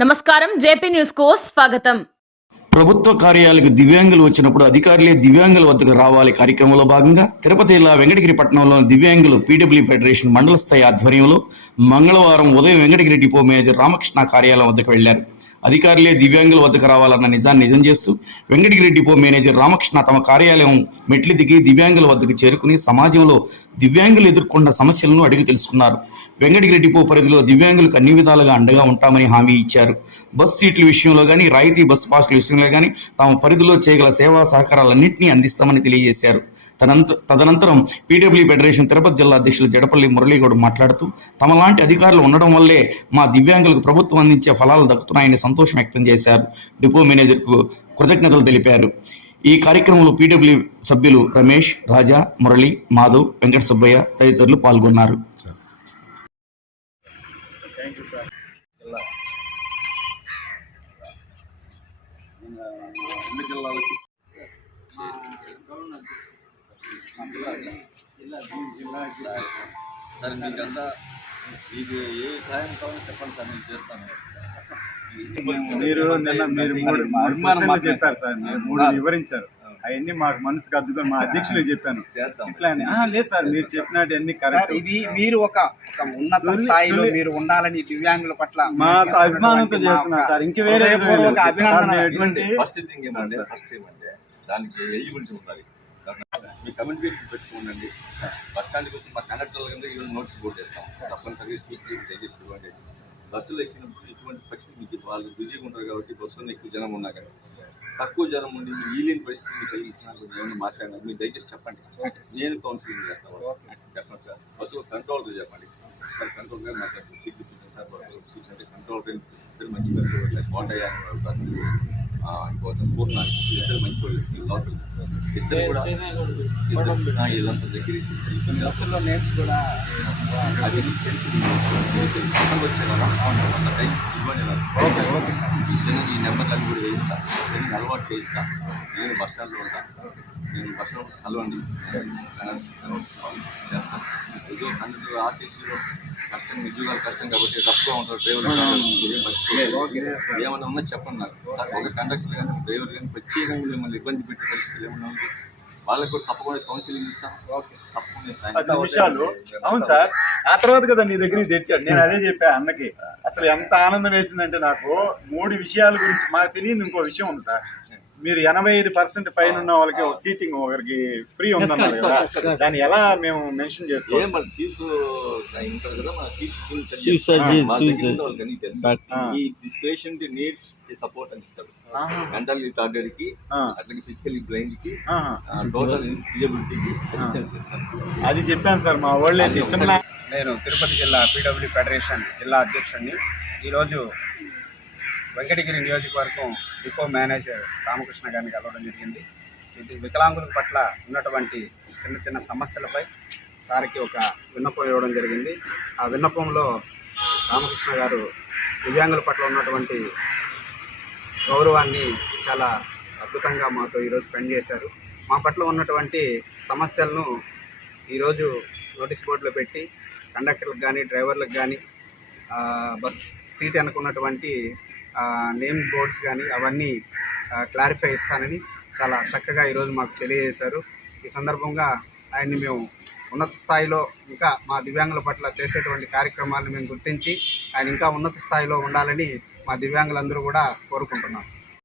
నమస్కారం జేపీ న్యూస్కు స్వాగతం. ప్రభుత్వ కార్యాలయాలకు దివ్యాంగులు వచ్చినప్పుడు అధికారులే దివ్యాంగుల వద్దకు రావాలి కార్యక్రమంలో భాగంగా తిరుపతి జిల్లా వెంకటగిరి పట్టణంలోని దివ్యాంగులు పీడబ్ల్యూ ఫెడరేషన్ మండల స్థాయి ఆధ్వర్యంలో మంగళవారం ఉదయం వెంకటగిరి డిపో మేనేజర్ రామకృష్ణ కార్యాలయం వద్దకు వెళ్ళారు అధికారులే దివ్యాంగుల వద్దకు రావాలన్న నిజాన్ని నిజం చేస్తూ వెంకటగిరి డిపో మేనేజర్ రామకృష్ణ తమ కార్యాలయం మెట్లు దిగి దివ్యాంగుల వద్దకు చేరుకుని సమాజంలో దివ్యాంగులు ఎదుర్కొన్న సమస్యలను అడిగి తెలుసుకున్నారు. వెంకటగిరి డిపో పరిధిలో దివ్యాంగులకు అన్ని విధాలుగా అండగా ఉంటామని హామీ ఇచ్చారు. బస్ సీట్ల విషయంలో కానీ రాయితీ బస్ పాస్ల విషయంలో కానీ తమ పరిధిలో చేయగల సేవా సహకారాలన్నింటినీ అందిస్తామని తెలియజేశారు. తనంత తదనంతరం పీడబ్ల్యూ ఫెడరేషన్ తిరుపతి జిల్లా అధ్యక్షులు జడపల్లి మురళీగౌడ్ మాట్లాడుతూ తమలాంటి అధికారులు ఉండడం వల్లే మా దివ్యాంగులకు ప్రభుత్వం అందించే ఫలాలు దక్కుతున్నాయని సంతోషం వ్యక్తం చేశారు. డిపో మేనేజర్కు కృతజ్ఞతలు తెలిపారు. ఈ కార్యక్రమంలో పీడబ్ల్యూ సభ్యులు రమేష్ రాజా మురళి మాధవ్ వెంకట సుబ్బయ్య తదితరులు పాల్గొన్నారు. సార్ మీకంతా మీకు ఏ సహాయం కావాలో చెప్పండి సార్ నేను చేస్తాను. మీరు నిన్న మీరు మూడు క్వశ్చన్లు చెప్పారు సార్ మీరు మూడు వివరించారు. అవన్నీ మాకు మనసుకు అద్దుకొని మా అధ్యక్షులకు చెప్పాను. చేద్దాం. ఇట్లా అని. "ఆ, లేదు సార్ మీరు చెప్పినట్టు అన్ని సార్ కరెక్ట్. ఇది మీరు ఒక ఉన్నత స్థాయిలో మీరు ఉండాలని దివ్యాంగుల పట్ల మాకు అభిమానంతో చేస్తున్నారు సార్. ఇంక వేరే. అభినందన. సార్, మేము ఎటువంటి ఫస్ట్ థింగ్ ఏమంటే ఫస్ట్ ఏమంటే దానికి ఎలిజిబిలిటీ ఉండాలి. మీ కమ్యూనికేషన్ పెట్టుకోండి బస్ స్టాండ్కి వచ్చి మా కండక్టర్ల కింద ఈరోజు నోట్స్ బోర్డు చేస్తాం. తప్పనిసరిగా దయచేసి ఇవ్వండి బస్సులు ఎక్కినప్పుడు ఇటువంటి పరిస్థితి మీకు? వాళ్ళు బిజీగా ఉంటారు కాబట్టి బస్సులో ఎక్కువ జనం ఉన్నా కానీ. తక్కువ జనం ఉండి మీరు ఈలేని పరిస్థితి మీకు కలిగించిన ఏమైనా మాట్లాడినా? మీరు దయచేసి చెప్పండి. నేను కౌన్సిలింగ్ చేస్తాను. చెప్పండి సార్. బస్సులో కంట్రోల్తో చెప్పండి. సార్ కంట్రోల్గా మాట్లాడుతుంది సీట్లు సార్ అంటే కంట్రోల్ మంచి కంట్రోల్ కోటయ్య ఇంకోటి పూర్ణ ఇద్దరు మంచి వాళ్ళు లోపల. ఇద్దరు కూడా ఇదంతా దగ్గర బస్సుల్లో నేమ్స్ కూడా అది ఓకే ఓకే ఈ నెంబర్ అన్ని కూడా వేయిస్తా. నేను అలవాటు చేయిస్తా. నేను బస్ స్టాండ్లో ఉంటా. నేను బస్ స్టాండ్ కలవండి చేస్తాను ఆర్టీసీలో కష్టం ఉద్యోగాలు కష్టం కాబట్టి రఫ్గా ఉంటారు డ్రైవర్ ఏమన్నా ఉన్నా చెప్పండి నాకు ఒక కండక్టర్ కానీ డ్రైవర్ కానీ ప్రత్యేకంగా మిమ్మల్ని ఇబ్బంది పెట్టే పరిస్థితులు ఏమన్నా వాళ్ళకి కూడా తప్పకుండా కౌన్సిలింగ్ ఇస్తాం తప్పకుండా విషయాలు అవును సార్. ఆ తర్వాత కదా నీ దగ్గర తెచ్చాడు. నేను అదే చెప్పా అన్నకి. అసలు ఎంత ఆనందం వేసిందంటే నాకు మూడు విషయాల గురించి మాకు తెలియదు ఇంకో విషయం ఉంది సార్. మీరు ఎనభై ఐదు పర్సెంట్ పైన ఉన్న వాళ్ళకి ఒక సీటింగ్ ఒకరికి ఫ్రీ ఉందన్నారు కదా. దాన్ని ఎలా మేము మెన్షన్ ఏం చేసుకోవాలి. మెంటల్ రిటార్డెడ్కి ఆ. అట్లకి ఫిజికలీ బ్లైండ్కి. టోటల్ డిజబిలిటీకి అది చెప్పాను సార్ మా వాళ్ళు నేను తిరుపతి జిల్లా పీడబ్ల్యూ ఫెడరేషన్ జిల్లా అధ్యక్షుడిని. ఈరోజు వెంకటగిరి నియోజకవర్గం డిపో మేనేజర్ రామకృష్ణ గారిని కలవడం జరిగింది. ఇది వికలాంగుల పట్ల ఉన్నటువంటి చిన్న చిన్న సమస్యలపై సార్కి ఒక విన్నపం ఇవ్వడం జరిగింది. ఆ విన్నపంలో రామకృష్ణ గారు దివ్యాంగుల పట్ల ఉన్నటువంటి గౌరవాన్ని చాలా అద్భుతంగా మాతో ఈరోజు స్పెండ్ చేశారు. మా పట్ల ఉన్నటువంటి సమస్యలను ఈరోజు నోటీస్ బోర్డులో పెట్టి కండక్టర్లకు కానీ డ్రైవర్లకు కానీ బస్ సీట్ అనుకున్నటువంటి నేమ్ బోర్డ్స్ కానీ అవన్నీ క్లారిఫై ఇస్తానని చాలా చక్కగా ఈరోజు మాకు తెలియజేశారు. ఈ సందర్భంగా ఆయన్ని మేము ఉన్నత స్థాయిలో ఇంకా మా దివ్యాంగుల పట్ల చేసేటువంటి కార్యక్రమాలను మేము గుర్తించి ఆయన ఇంకా ఉన్నత స్థాయిలో ఉండాలని మా దివ్యాంగులందరూ కూడా కోరుకుంటున్నాం.